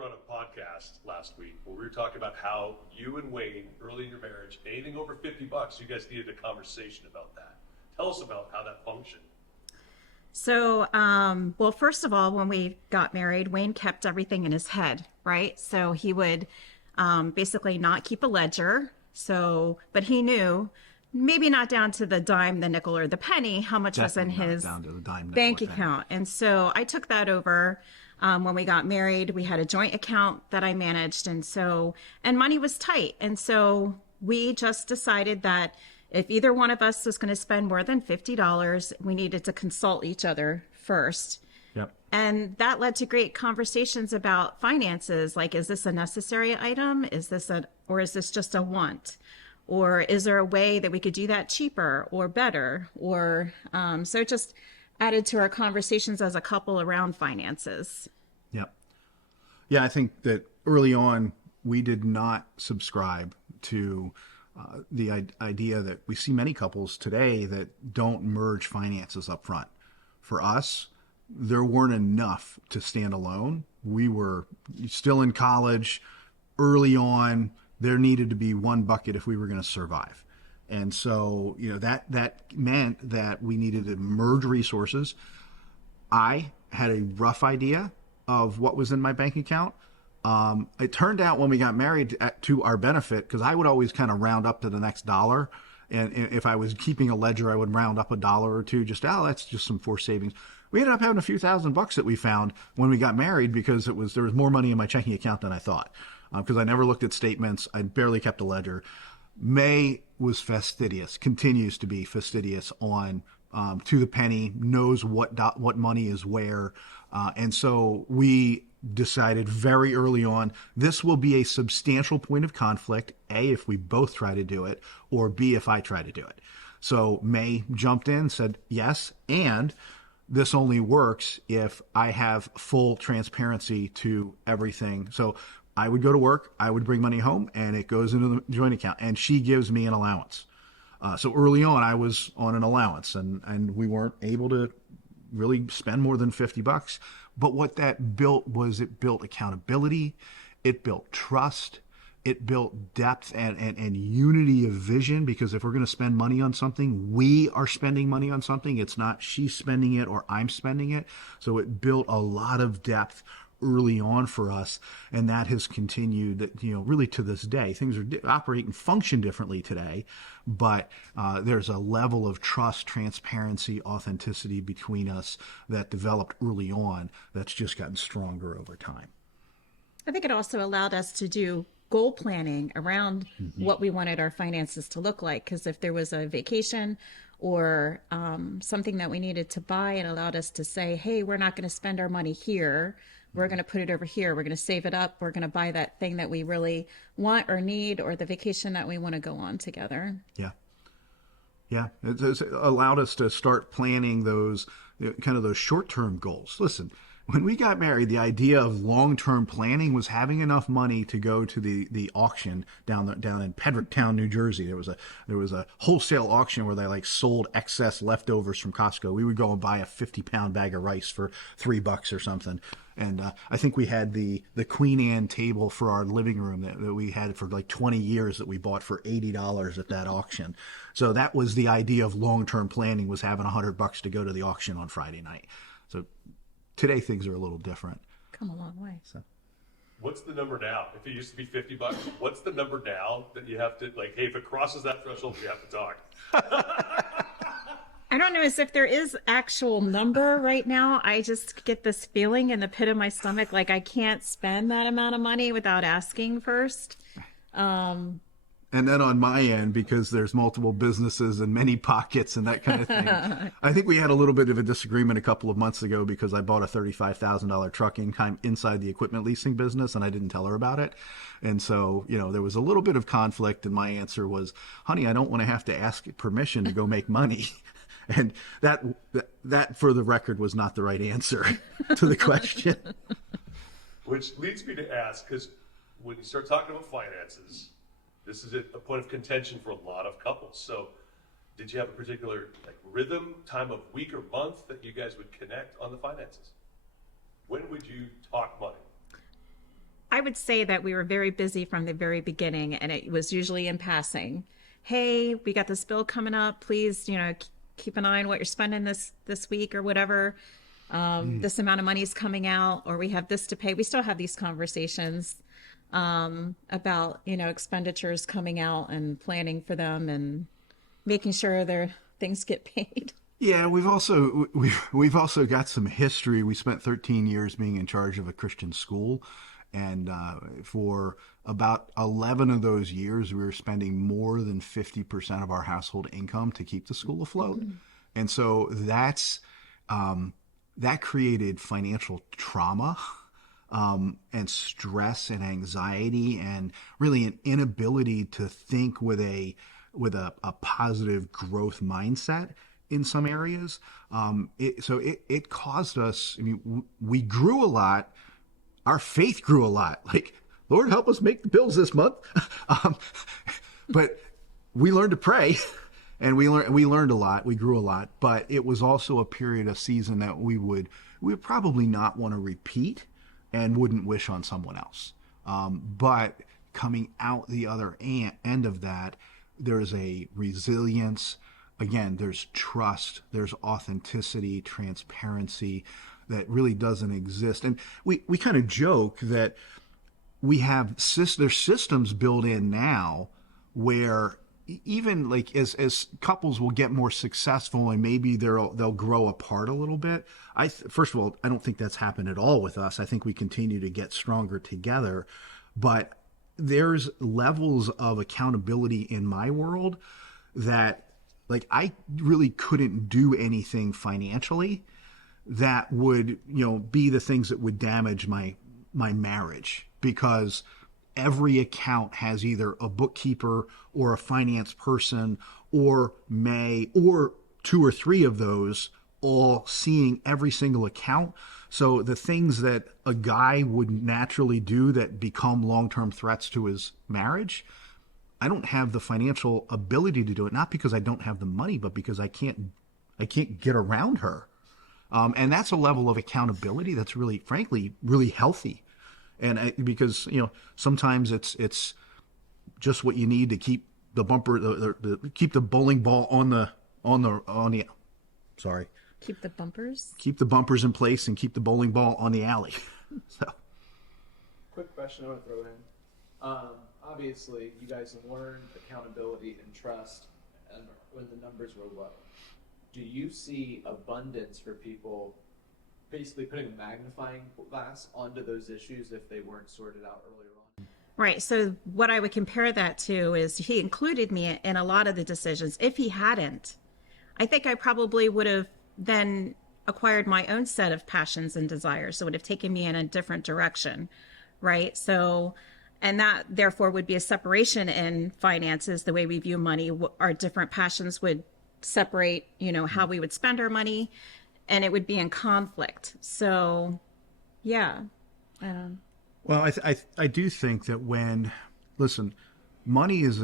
were on a podcast last week where we were talking about how you and Wayne, early in your marriage, anything over $50, you guys needed a conversation about that. Tell us about how that functioned. So, well, first of all, when we got married, Wayne kept everything in his head, right? So he would basically not keep a ledger. So, but he knew maybe not down to the dime, the nickel, or the penny, how much was in Definitely not his down to the dime, nickel, bank or penny. account. And so I took that over. When we got married, we had a joint account that I managed. And money was tight. And so we just decided that if either one of us was going to spend more than $50, we needed to consult each other first. Yep. And that led to great conversations about finances. Like, is this a necessary item? Or is this just a want? Or is there a way that we could do that cheaper or better? So it just added to our conversations as a couple around finances. Yep. Yeah, I think that early on, we did not subscribe to the idea that we see many couples today that don't merge finances up front. For us, there weren't enough to stand alone. We were still in college. Early on, there needed to be one bucket if we were going to survive. And so, that meant that we needed to merge resources. I had a rough idea of what was in my bank account. It turned out when we got married to our benefit, because I would always kind of round up to the next dollar. And if I was keeping a ledger, I would round up a dollar or two, that's just some forced savings. We ended up having a few $1,000s that we found when we got married because there was more money in my checking account than I thought. Because I never looked at statements. I barely kept a ledger. May was fastidious, continues to be fastidious on to the penny, knows what money is where. And so we decided very early on, this will be a substantial point of conflict, A, if we both try to do it, or B, if I try to do it. So May jumped in, said yes, and this only works if I have full transparency to everything. So I would go to work, I would bring money home, and it goes into the joint account, and she gives me an allowance. So early on, I was on an allowance, and we weren't able to really spend more than $50. But what that built was it built accountability, it built trust, it built depth and unity of vision, because if we're going to spend money on something, we are spending money on something. It's not she's spending it or I'm spending it. So it built a lot of depth early on for us, and that has continued, really to this day. Things are operate and function differently today, but there's a level of trust, transparency, authenticity between us that developed early on that's just gotten stronger over time. I think it also allowed us to do goal planning around what we wanted our finances to look like. Because if there was a vacation or something that we needed to buy, it allowed us to say, hey, we're not going to spend our money here. We're going to put it over here. We're going to save it up. We're going to buy that thing that we really want or need, or the vacation that we want to go on together. Yeah. Yeah. It's allowed us to start planning those short-term goals. Listen, when we got married, the idea of long-term planning was having enough money to go to the auction down in Pedricktown, New Jersey. There was a wholesale auction where they sold excess leftovers from Costco. We would go and buy a 50-pound bag of rice for $3 or something. And I think we had the Queen Anne table for our living room that we had for 20 years that we bought for $80 at that auction. So that was the idea of long-term planning, was having $100 to go to the auction on Friday night. So today things are a little different. Come a long way. So, what's the number now? If it used to be $50, what's the number now that you have to, hey, if it crosses that threshold, we have to talk? I don't know as if there is actual number right now. I just get this feeling in the pit of my stomach, like I can't spend that amount of money without asking first. and then on my end, because there's multiple businesses and many pockets and that kind of thing, I think we had a little bit of a disagreement a couple of months ago because I bought a $35,000 truck inside the equipment leasing business, and I didn't tell her about it. And so, there was a little bit of conflict, and my answer was, honey, I don't want to have to ask permission to go make money. And that, for the record, was not the right answer to the question. Which leads me to ask, because when you start talking about finances, this is a point of contention for a lot of couples. So did you have a particular rhythm, time of week or month that you guys would connect on the finances? When would you talk money? I would say that we were very busy from the very beginning, and it was usually in passing. Hey, we got this bill coming up. Please, keep an eye on what you're spending this week or whatever. This amount of money is coming out, or we have this to pay. We still have these conversations about expenditures coming out and planning for them and making sure their things get paid. Yeah, we've also got some history. We spent 13 years being in charge of a Christian school, and for about 11 of those years, we were spending more than 50% of our household income to keep the school afloat. And so that created financial trauma, and stress and anxiety, and really an inability to think with a positive growth mindset in some areas. It caused us, I mean, we grew a lot. Our faith grew a lot. Like, Lord, help us make the bills this month. But we learned to pray, and we learned a lot. We grew a lot, but it was also a period of season that we would probably not want to repeat and wouldn't wish on someone else. But coming out the other end of that, there's a resilience. Again, there's trust, there's authenticity, transparency that really doesn't exist. And we kind of joke that we have there's systems built in now where even like as couples will get more successful and maybe they'll grow apart a little bit. First of all, I don't think that's happened at all with us. I think we continue to get stronger together, but there's levels of accountability in my world that, like, I really couldn't do anything financially that would, be the things that would damage my marriage, because every account has either a bookkeeper or a finance person or two or three of those all seeing every single account. So the things that a guy would naturally do that become long-term threats to his marriage, I don't have the financial ability to do it, not because I don't have the money, but because I can't get around her. And that's a level of accountability that's really, frankly, really healthy. And because, sometimes it's just what you need to keep the bumper, keep the bowling ball on the, sorry. Keep the bumpers? Keep the bumpers in place and keep the bowling ball on the alley. So. Quick question I want to throw in. Obviously, you guys have learned accountability and trust and when the numbers were low. Do you see abundance for people basically putting a magnifying glass onto those issues if they weren't sorted out earlier on? Right. So what I would compare that to is he included me in a lot of the decisions. If he hadn't, I think I probably would have then acquired my own set of passions and desires. So it would have taken me in a different direction. Right. So, and that therefore would be a separation in finances, the way we view money. Our different passions would separate, how we would spend our money, and it would be in conflict. So, yeah. Well, I do think that money is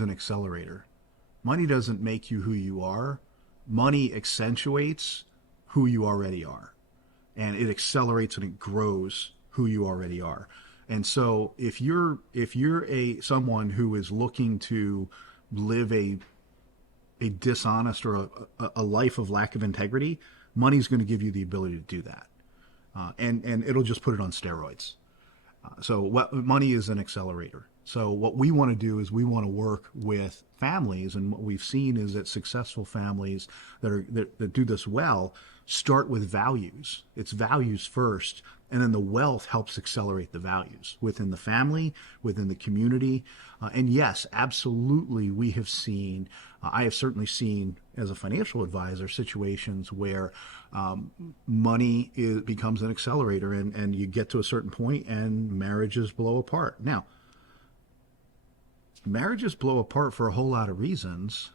an accelerator. Money doesn't make you who you are. Money accentuates who you already are, and it accelerates and it grows who you already are. And so if you're someone who is looking to live a dishonest or a life of lack of integrity, money's going to give you the ability to do that. And it'll just put it on steroids. So money is an accelerator. So what we want to do is we want to work with families, and what we've seen is that successful families that do this well start with values. It's values first, and then the wealth helps accelerate the values within the family, within the community. And yes, absolutely, we have seen, I have certainly seen as a financial advisor, situations where money becomes an accelerator, and you get to a certain point and marriages blow apart. Now, marriages blow apart for a whole lot of reasons.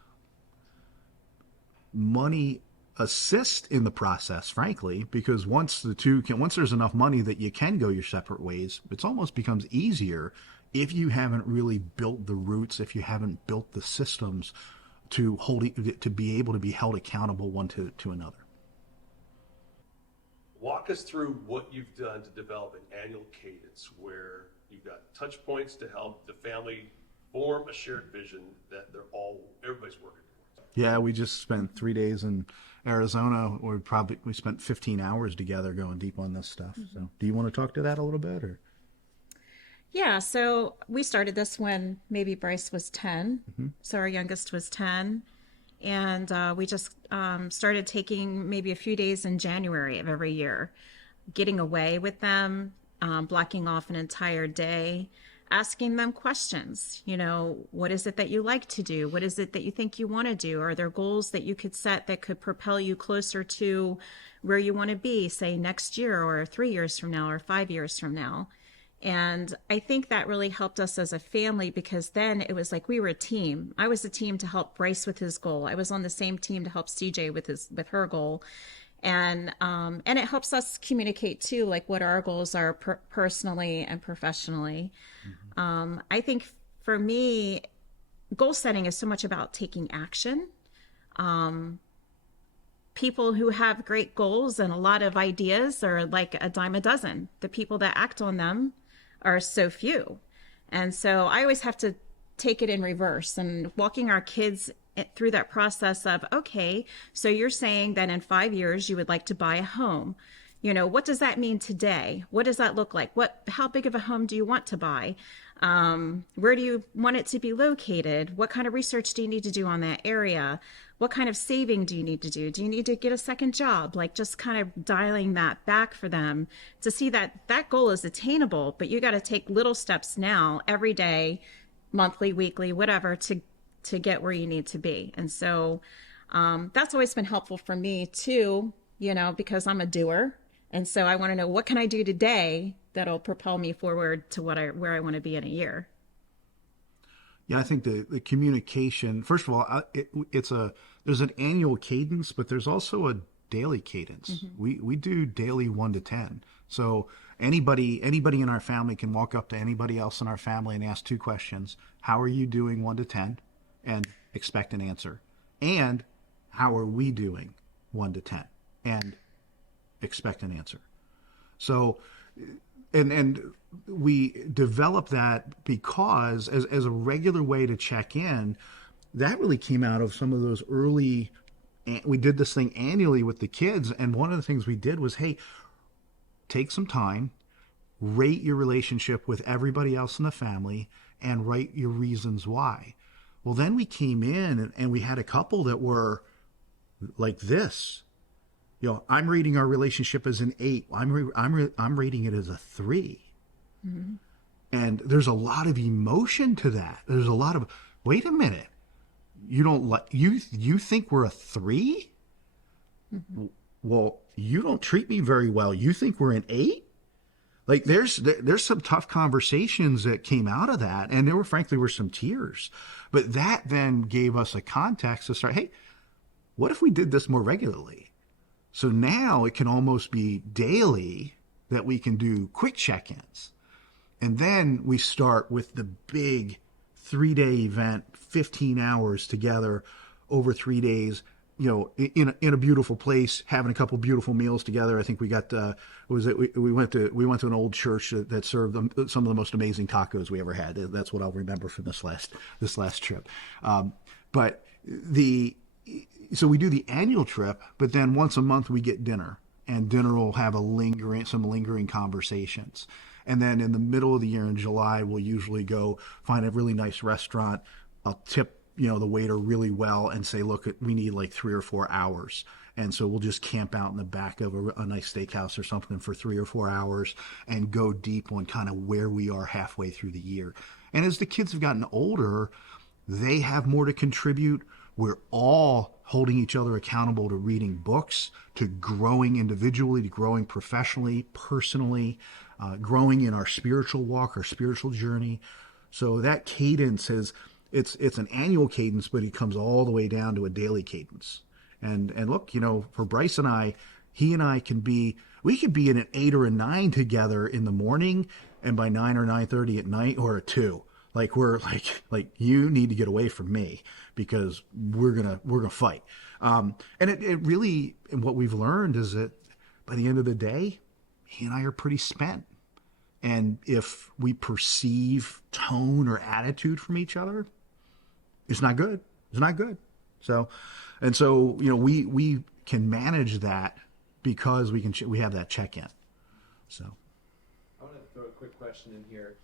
Money assists in the process, frankly, because once there's enough money that you can go your separate ways, it almost becomes easier if you haven't really built the roots, if you haven't built the systems to be able to be held accountable one to another. Why walk us through what you've done to develop an annual cadence where you've got touch points to help the family form a shared vision that everybody's working towards. Yeah, we just spent 3 days in Arizona. We spent 15 hours together going deep on this stuff. So, do you want to talk to that a little bit, or? Yeah, so we started this when maybe Bryce was 10. So our youngest was 10. And we just started taking maybe a few days in January of every year, getting away with them, blocking off an entire day, asking them questions. You know, what is it that you like to do? What is it that you think you want to do? Are there goals that you could set that could propel you closer to where you want to be, say, next year or 3 years from now or 5 years from now? And I think that really helped us as a family, because then it was like we were a team. I was a team to help Bryce with his goal. I was on the same team to help CJ with her goal. And it helps us communicate too, like what our goals are personally and professionally. I think for me, goal setting is so much about taking action. People who have great goals and a lot of ideas are like a dime a dozen. The people that act on them are so few. And so I always have to take it in reverse and walking our kids through that process of, okay, so you're saying that in 5 years you would like to buy a home. You know, what does that mean today? What does that look like? How big of a home do you want to buy? Where do you want it to be located? What kind of research do you need to do on that area? What kind of saving do you need to do? Do you need to get a second job? Like just kind of dialing that back for them to see that that goal is attainable, but you got to take little steps now, every day, monthly, weekly, whatever, to get where you need to be. And so that's always been helpful for me too, you know, because I'm a doer. And so I want to know, what can I do today that'll propel me forward to where I want to be in a year? Yeah, I think the communication, first of all, there's an annual cadence, but there's also a daily cadence. We do daily 1 to 10. So anybody in our family can walk up to anybody else in our family and ask 2 questions. How are you doing 1 to 10? And expect an answer. And how are we doing 1 to 10? And expect an answer. So, and we developed that because as a regular way to check in, that really came out of some of those early, we did this thing annually with the kids. And one of the things we did was, hey, take some time, rate your relationship with everybody else in the family, and write your reasons why. Well, then we came in and we had a couple that were like this. You know, I'm rating our relationship as an 8. I'm rating it as a 3. And there's a lot of emotion to that. There's a lot of, wait a minute, you don't like you think we're a 3? Well, you don't treat me very well. You think we're an 8? Like there's some tough conversations that came out of that, and there were frankly some tears. But that then gave us a context to start, hey, what if we did this more regularly? So now it can almost be daily that we can do quick check-ins. And then we start with the big 3-day event, 15 hours together over 3 days, you know, in a beautiful place, having a couple beautiful meals together. I think we got, we went to an old church that served some of the most amazing tacos we ever had. That's what I'll remember from this last trip. So we do the annual trip, but then once a month we get dinner, and dinner will have some lingering conversations. And then in the middle of the year in July, we'll usually go find a really nice restaurant. I'll tip, the waiter really well and say, look, we need like 3 or 4 hours. And so we'll just camp out in the back of a nice steakhouse or something for 3 or 4 hours and go deep on kind of where we are halfway through the year. And as the kids have gotten older, they have more to contribute. We're all holding each other accountable to reading books, to growing individually, to growing professionally, personally, growing in our spiritual walk, our spiritual journey. So that cadence it's an annual cadence, but it comes all the way down to a daily cadence. And look, for Bryce and I, he and I we could be in an 8 or a 9 together in the morning, and by 9 or 9:30 at night, or a 2. Like we're like you need to get away from me because we're gonna fight. And it really, and what we've learned is that by the end of the day, he and I are pretty spent. And if we perceive tone or attitude from each other, it's not good. It's not good. So we can manage that because we have that check-in. So I want to throw a quick question in here.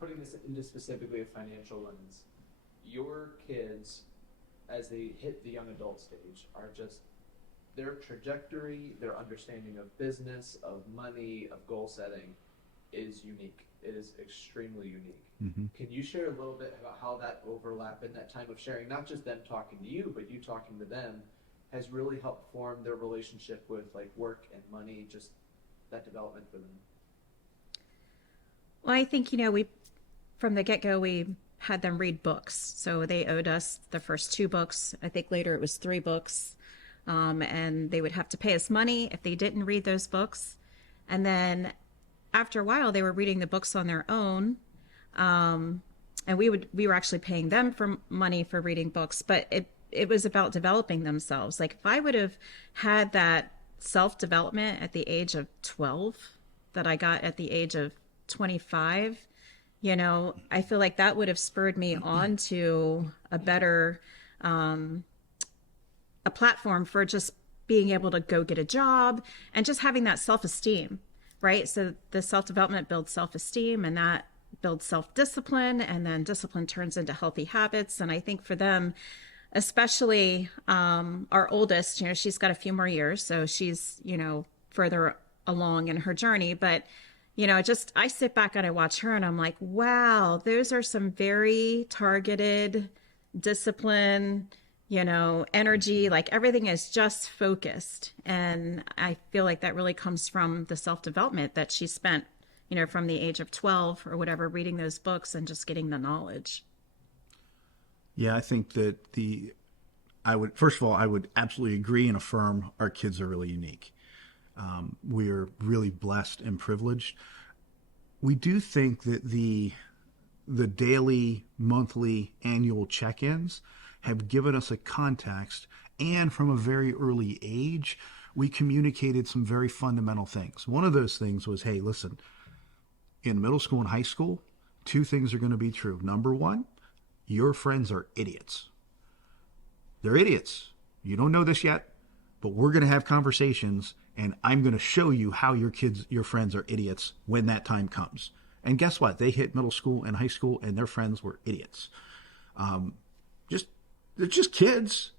Putting this into specifically a financial lens, your kids, as they hit the young adult stage, are just their trajectory, their understanding of business, of money, of goal setting is unique. It is extremely unique. Mm-hmm. Can you share a little bit about how that overlap in that time of sharing, not just them talking to you, but you talking to them, has really helped form their relationship with like work and money, just that development for them? Well, I think, from the get-go, we had them read books. So they owed us the first 2 books. I think later it was 3 books. And they would have to pay us money if they didn't read those books. And then after a while, they were reading the books on their own. And we were actually paying them for money for reading books, but it was about developing themselves. Like if I would have had that self-development at the age of 12 that I got at the age of 25, I feel like that would have spurred me on to a better, a platform for just being able to go get a job and just having that self-esteem, right? So the self-development builds self-esteem, and that builds self-discipline, and then discipline turns into healthy habits. And I think for them, especially our oldest, she's got a few more years, so she's, further along in her journey. But, I sit back and I watch her and I'm like, wow, those are some very targeted discipline, energy, like everything is just focused. And I feel like that really comes from the self-development that she spent, from the age of 12 or whatever, reading those books and just getting the knowledge. Yeah, I think that I would absolutely agree and affirm our kids are really unique. We are really blessed and privileged. We do think that the daily, monthly, annual check-ins have given us a context, and from a very early age, we communicated some very fundamental things. One of those things was, hey, listen, in middle school and high school, 2 things are going to be true. Number 1, your friends are idiots. They're idiots. You don't know this yet, but we're going to have conversations, and I'm going to show you how your friends are idiots when that time comes. And guess what? They hit middle school and high school, and their friends were idiots. They're just kids.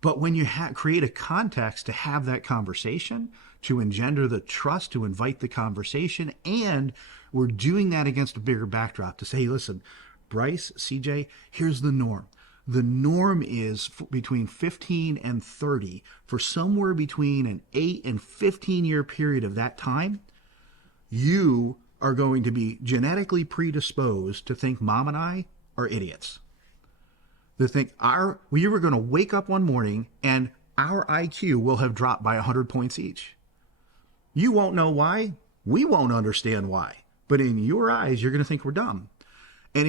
But when you create a context to have that conversation, to engender the trust, to invite the conversation, and we're doing that against a bigger backdrop to say, hey, listen, Bryce, CJ, here's the norm. The norm is between 15 and 30 for somewhere between an 8 and 15 year period of that time. You are going to be genetically predisposed to think mom and I are idiots. To think we were going to wake up one morning and our IQ will have dropped by 100 points each. You won't know why. We won't understand why. But in your eyes, you're going to think we're dumb. And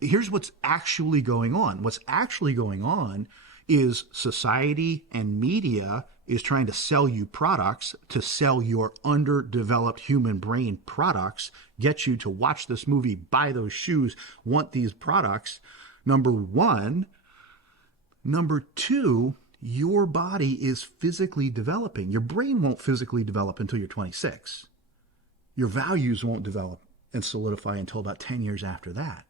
here's what's actually going on. What's actually going on is society and media is trying to sell you products, to sell your underdeveloped human brain products, get you to watch this movie, buy those shoes, want these products. Number 1. Number 2, your body is physically developing. Your brain won't physically develop until you're 26. Your values won't develop and solidify until about 10 years after that.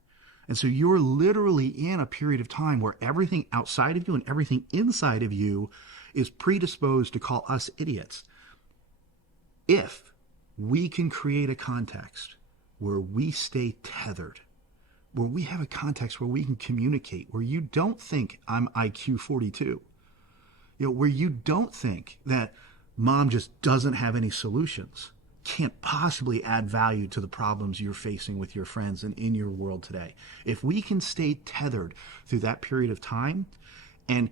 And so you're literally in a period of time where everything outside of you and everything inside of you is predisposed to call us idiots. If we can create a context where we stay tethered, where we have a context where we can communicate, where you don't think I'm IQ 42, where you don't think that mom just doesn't have any solutions, can't possibly add value to the problems you're facing with your friends and in your world today. If we can stay tethered through that period of time and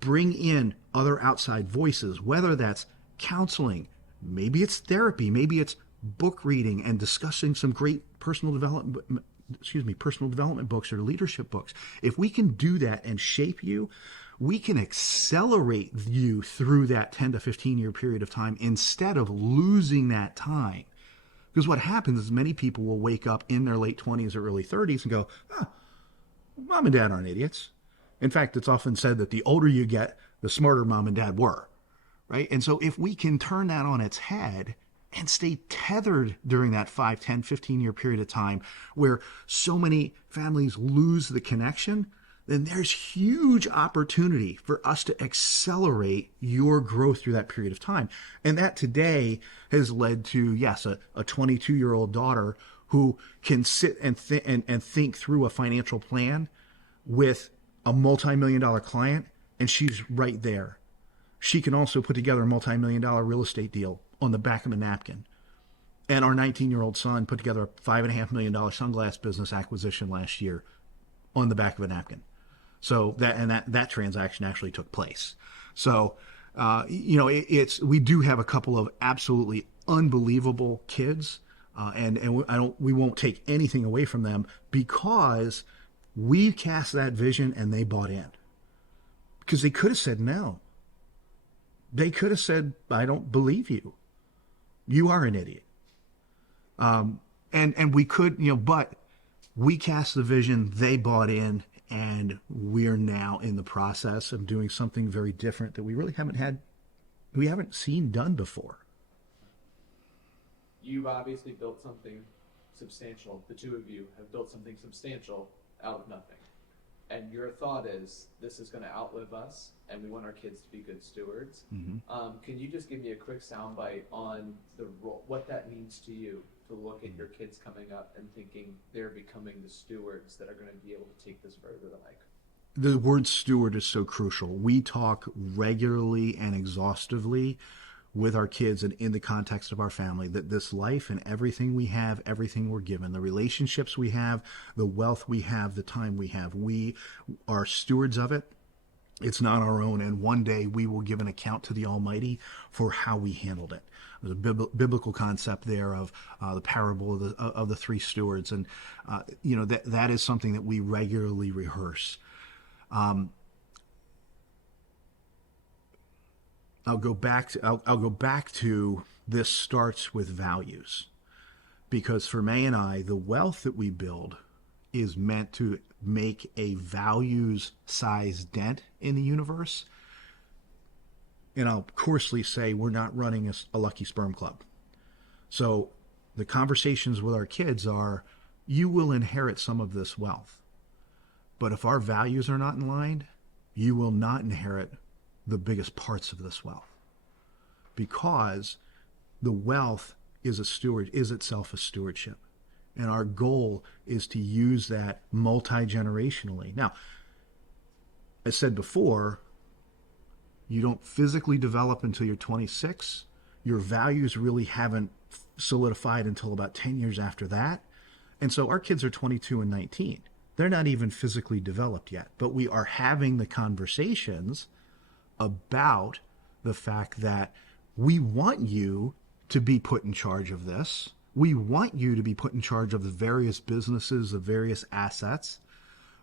bring in other outside voices, whether that's counseling, maybe it's therapy, maybe it's book reading and discussing some great personal development books or leadership books. If we can do that and shape you, we can accelerate you through that 10 to 15 year period of time instead of losing that time. Because what happens is many people will wake up in their late 20s or early 30s and go, mom and dad aren't idiots. In fact, it's often said that the older you get, the smarter mom and dad were, right? And so if we can turn that on its head and stay tethered during that 5, 10, 15 year period of time where so many families lose the connection, then there's huge opportunity for us to accelerate your growth through that period of time. And that today has led to, yes, a 22-year-old daughter who can sit and think through a financial plan with a multi-million-dollar client, and she's right there. She can also put together a multi-million-dollar real estate deal on the back of a napkin. And our 19-year-old son put together a $5.5 million sunglass business acquisition last year on the back of a napkin. So that transaction actually took place. So, we do have a couple of absolutely unbelievable kids, and we won't take anything away from them because we cast that vision and they bought in. Because they could have said no. They could have said, I don't believe you. You are an idiot. And we could, but we cast the vision, they bought in, and we're now in the process of doing something very different that we really haven't seen done before. You've obviously built something substantial. The two of you have built something substantial out of nothing. And your thought is, this is going to outlive us, and we want our kids to be good stewards. Mm-hmm. Can you just give me a quick soundbite on the role, what that means to you to look at your kids coming up and thinking they're becoming the stewards that are going to be able to take this further than I could? The word steward is so crucial. We talk regularly and exhaustively with our kids and in the context of our family that this life and everything we have, everything we're given, the relationships we have, the wealth we have, the time we have, we are stewards of it. It's not our own, and one day we will give an account to the Almighty for how we handled it. There's a biblical concept there of the parable of the three stewards, and that is something that we regularly rehearse. I'll go back to this starts with values, because for May and I, the wealth that we build is meant to make a values-sized dent in the universe. And I'll coarsely say we're not running a lucky sperm club. So the conversations with our kids are, you will inherit some of this wealth. But if our values are not in line, you will not inherit the biggest parts of this wealth, because the wealth is itself a stewardship. And our goal is to use that multi-generationally. Now, as said before, you don't physically develop until you're 26. Your values really haven't solidified until about 10 years after that. And so our kids are 22 and 19. They're not even physically developed yet, but we are having the conversations about the fact that we want you to be put in charge of this. We want you to be put in charge of the various businesses, the various assets,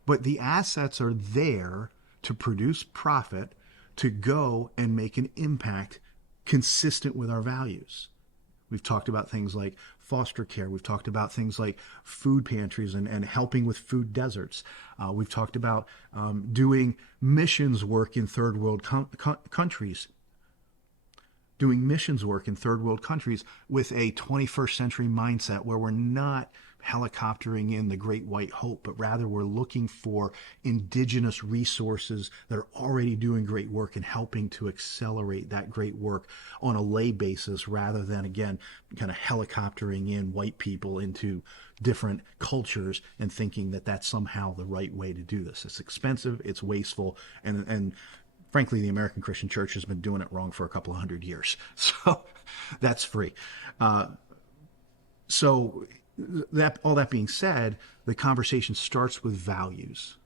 but the assets are there to produce profit, to go and make an impact consistent with our values. We've talked about things like foster care. We've talked about things like food pantries and helping with food deserts. We've talked about doing missions work in third world countries. Doing missions work in third world countries with a 21st century mindset where we're not helicoptering in the great white hope, but rather we're looking for indigenous resources that are already doing great work and helping to accelerate that great work on a lay basis, rather than, again, kind of helicoptering in white people into different cultures and thinking that that's somehow the right way to do this. It's expensive, it's wasteful, and frankly, the American Christian Church has been doing it wrong for a couple of hundred years. So that's free. So all that being said, the conversation starts with values.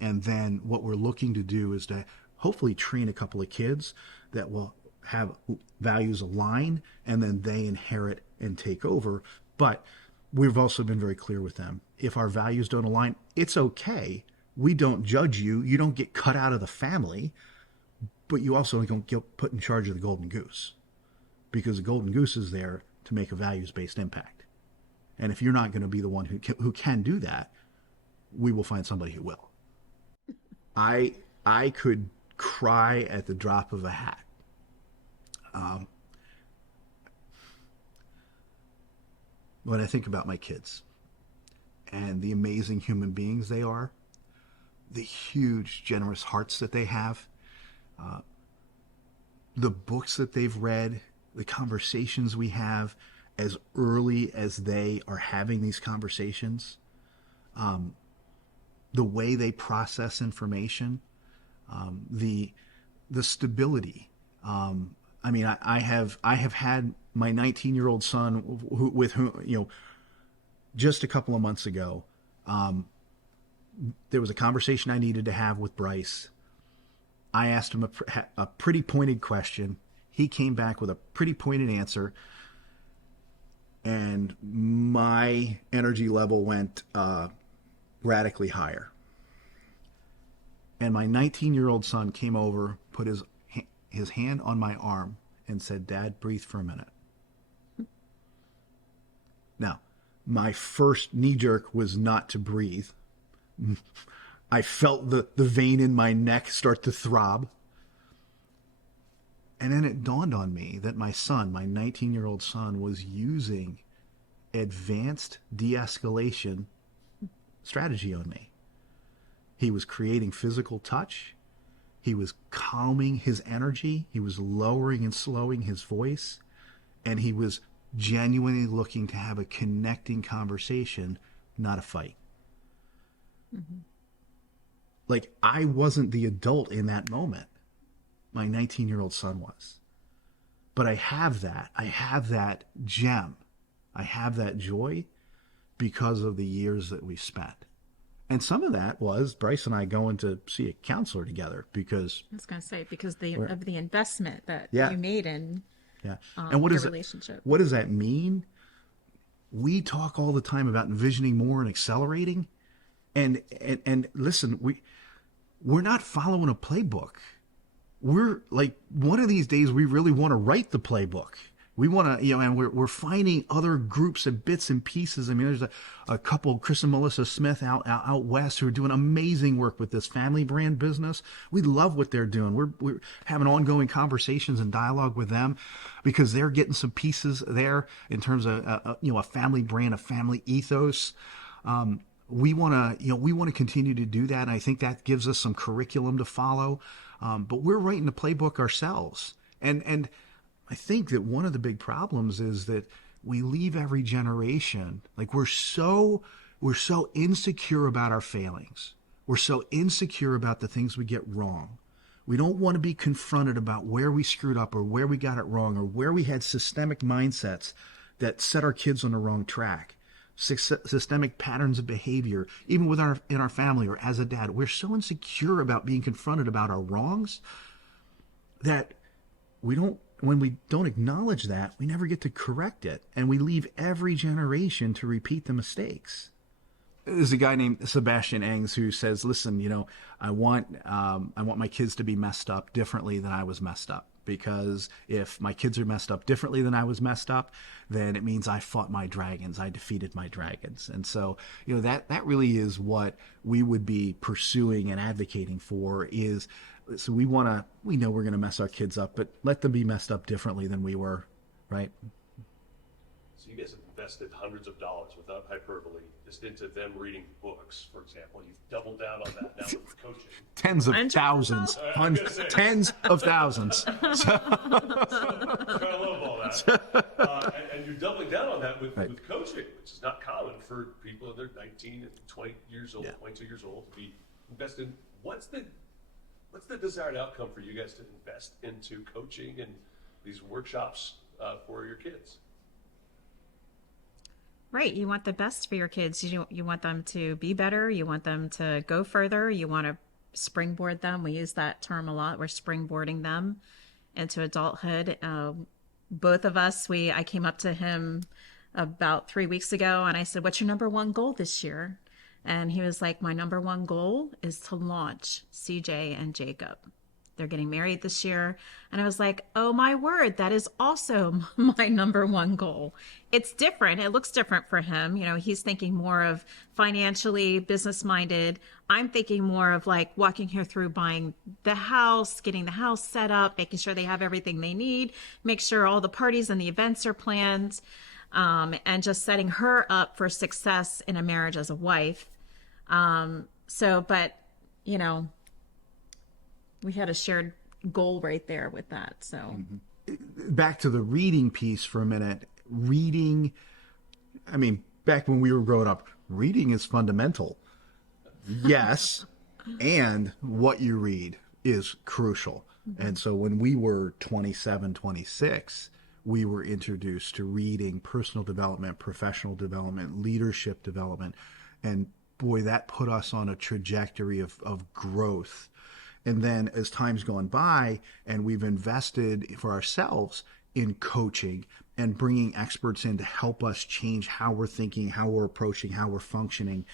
And then what we're looking to do is to hopefully train a couple of kids that will have values align, and then they inherit and take over. But we've also been very clear with them. If our values don't align, it's okay. we don't judge you. You don't get cut out of the family, but you also don't get put in charge of the golden goose, because the golden goose is there to make a values-based impact. And if you're not going to be the one who can do that, we will find somebody who will. I could cry at the drop of a hat. When I think about my kids and the amazing human beings they are, the huge, generous hearts that they have, the books that they've read, the conversations we have as early as they are having these conversations, the way they process information, the stability. I mean, I have had my 19-year-old son with whom, just a couple of months ago, there was a conversation I needed to have with Bryce. I asked him a pretty pointed question. He came back with a pretty pointed answer, and my energy level went radically higher. And my 19-year-old son came over, put his hand on my arm, and said, "Dad, breathe for a minute." Now, my first knee jerk was not to breathe. I felt the vein in my neck start to throb. And then it dawned on me that my son, my 19-year-old son, was using advanced de-escalation strategy on me. He was creating physical touch. He was calming his energy. He was lowering and slowing his voice. And he was genuinely looking to have a connecting conversation, not a fight. Mm-hmm. Like, I wasn't the adult in that moment. My 19-year-old son was. But I have that. I have that gem. I have that joy because of the years that we spent. And some of that was Bryce and I going to see a counselor together because... I was going to say, because of the investment that Yeah. you made in and what your does relationship. What does that mean? We talk all the time about envisioning more and accelerating. And listen, we're not following a playbook. We're like, one of these days we really want to write the playbook. We want to, and we're finding other groups and bits and pieces. I mean, there's a couple, Chris and Melissa Smith out west, who are doing amazing work with this family brand business. We love what they're doing. We're having ongoing conversations and dialogue with them because they're getting some pieces there in terms of a family brand, a family ethos. We want to continue to do that, and I think that gives us some curriculum to follow. But we're writing the playbook ourselves, and I think that one of the big problems is that we leave every generation, like we're so insecure about our failings. We're so insecure about the things we get wrong. We don't want to be confronted about where we screwed up or where we got it wrong or where we had systemic mindsets that set our kids on the wrong track. Systemic patterns of behavior, even in our family or as a dad. We're so insecure about being confronted about our wrongs that when we don't acknowledge that, we never get to correct it, and we leave every generation to repeat the mistakes. There's a guy named Sebastian Engs who says, "Listen, I want my kids to be messed up differently than I was messed up, because if my kids are messed up differently than I was messed up, then it means I fought my dragons, I defeated my dragons." And so, that really is what we would be pursuing and advocating for is. So we know we're going to mess our kids up, but let them be messed up differently than we were, right? So you guys have invested hundreds of dollars, without hyperbole, just into them reading books, for example. You've doubled down on that now with coaching. Tens of thousands. Tens of thousands. Trying to lowball that. And you're doubling down on that with coaching, which is not common for people that are 19 and 20 years old, 22 years old, to be invested. What's the desired outcome for you guys to invest into coaching and these workshops for your kids? Right. You want the best for your kids. You want them to be better. You want them to go further. You want to springboard them. We use that term a lot. We're springboarding them into adulthood. Both of us, I came up to him about 3 weeks ago and I said, "What's your number one goal this year?" And he was like, my number one goal is to launch CJ and Jacob. They're getting married this year. And I was like, oh my word, that is also my number one goal. It's different. It looks different for him. You know, he's thinking more of financially business minded. I'm thinking more of like walking her through buying the house, getting the house set up, making sure they have everything they need, make sure all the parties and the events are planned, and just setting her up for success in a marriage as a wife. But, you know, we had a shared goal right there with that. So Back to the reading piece for a minute. Reading, I mean, back when we were growing up, reading is fundamental. Yes. And what you read is crucial. And so when we were 27, 26, we were introduced to reading personal development, professional development, leadership development. And boy, that put us on a trajectory of growth. And then as time's gone by and we've invested for ourselves in coaching and bringing experts in to help us change how we're thinking, how we're approaching, how we're functioning,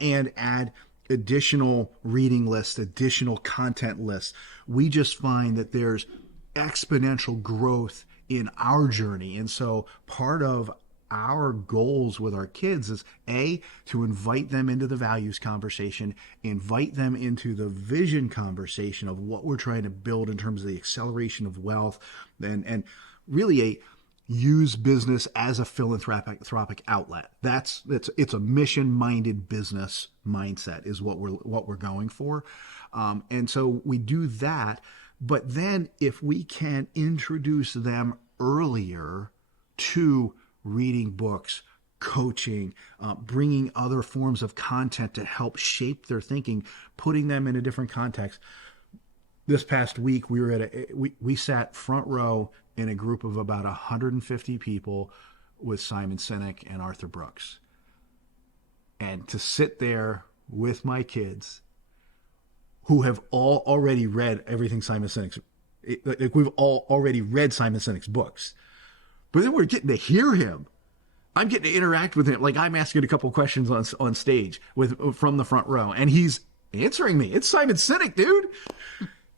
and add additional reading lists, additional content lists, we just find that there's exponential growth in our journey. And so part of our goals with our kids is to invite them into the values conversation, invite them into the vision conversation of what we're trying to build in terms of the acceleration of wealth, and really use business as a philanthropic outlet. It's a mission-minded business mindset is what we're going for, and so we do that. But then if we can introduce them earlier to reading books, coaching, bringing other forms of content to help shape their thinking, putting them in a different context. This past week, we were we sat front row in a group of about 150 people with Simon Sinek and Arthur Brooks. And to sit there with my kids who have all already read everything Simon Sinek's, like we've all already read Simon Sinek's books. But then we're getting to hear him. I'm getting to interact with him. Like I'm asking a couple of questions on stage from the front row, and he's answering me. It's Simon Sinek, dude.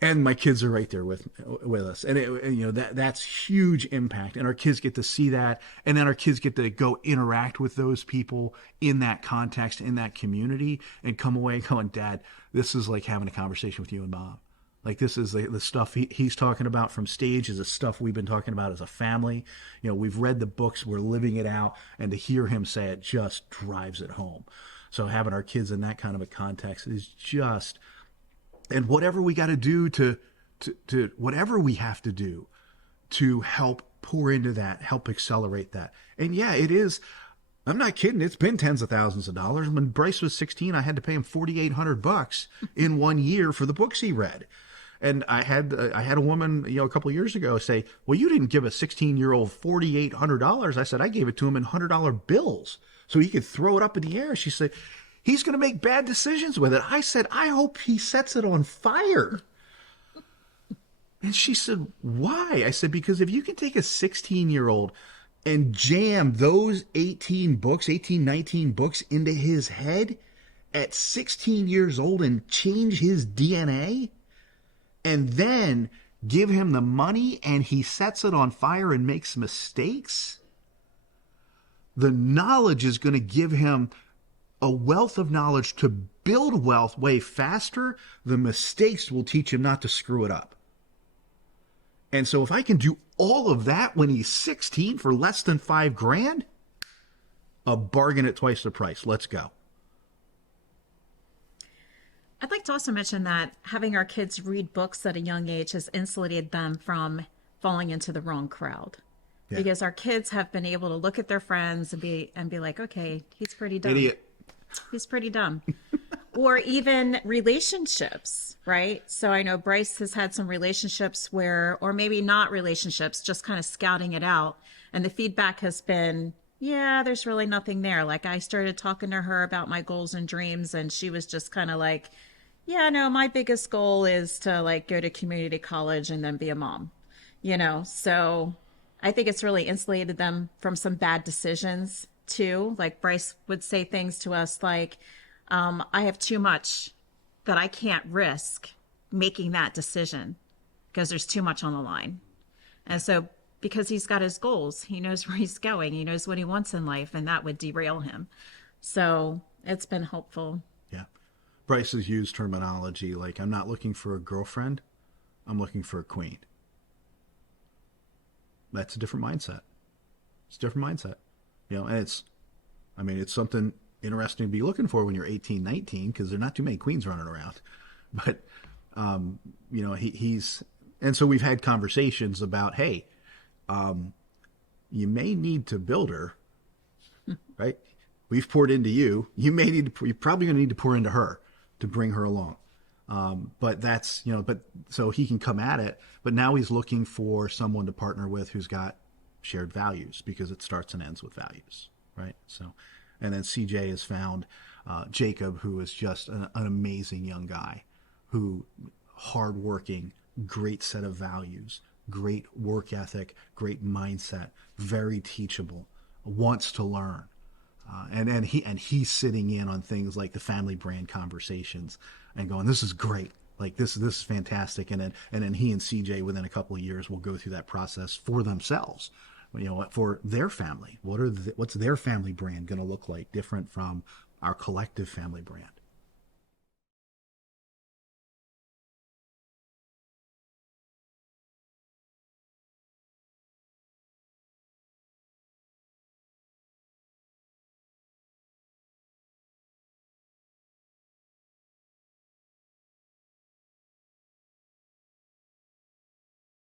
And my kids are right there with us, and that's huge impact. And our kids get to see that, and then our kids get to go interact with those people in that context, in that community, and come away going, "Dad, this is like having a conversation with you and Mom." Like this is the stuff he's talking about from stage is the stuff we've been talking about as a family. You know, we've read the books, we're living it out, and to hear him say it just drives it home. So having our kids in that kind of a context is just, and whatever we got to do to whatever we have to do to help pour into that, help accelerate that. And yeah, it is. I'm not kidding. It's been tens of thousands of dollars. When Bryce was 16, I had to pay him $4,800 in 1 year for the books he read. And I had a woman, a couple of years ago say, well, you didn't give a 16-year-old $4,800. I said, I gave it to him in $100 bills so he could throw it up in the air. She said, he's going to make bad decisions with it. I said, I hope he sets it on fire. And she said, why? I said, because if you can take a 16-year-old and jam those 19 books into his head at 16 years old and change his DNA, and then give him the money and he sets it on fire and makes mistakes, the knowledge is going to give him a wealth of knowledge to build wealth way faster. The mistakes will teach him not to screw it up. And so if I can do all of that when he's 16 for less than $5,000, a bargain at twice the price. Let's go. I'd like to also mention that having our kids read books at a young age has insulated them from falling into the wrong crowd. Yeah. Because our kids have been able to look at their friends and be like, okay, he's pretty dumb. Idiot. He's pretty dumb. Or even relationships, right? So I know Bryce has had some relationships where, or maybe not relationships, just kind of scouting it out. And the feedback has been, yeah, there's really nothing there. Like I started talking to her about my goals and dreams, and she was just kind of like, yeah, no, my biggest goal is to like go to community college and then be a mom, So I think it's really insulated them from some bad decisions too. Like Bryce would say things to us like, I have too much that I can't risk making that decision because there's too much on the line. And so, because he's got his goals, he knows where he's going, he knows what he wants in life, and that would derail him. So, it's been helpful. Yeah. Bryce has used terminology like, I'm not looking for a girlfriend, I'm looking for a queen. That's a different mindset. It's a different mindset. And it's something interesting to be looking for when you're 18, 19, because there are not too many queens running around. But, he's, and so we've had conversations about, hey, you may need to build her, right? We've poured into you. You're probably going to need to pour into her to bring her along. But that's, but so he can come at it, but now he's looking for someone to partner with who's got shared values, because it starts and ends with values, right? So, and then CJ has found Jacob, who is just an amazing young guy, who hardworking, great set of values, great work ethic, great mindset, very teachable, wants to learn. And he's sitting in on things like the family brand conversations and going, this is great. Like this is fantastic. And then he and CJ within a couple of years will go through that process for themselves, for their family. What's their family brand going to look like different from our collective family brand?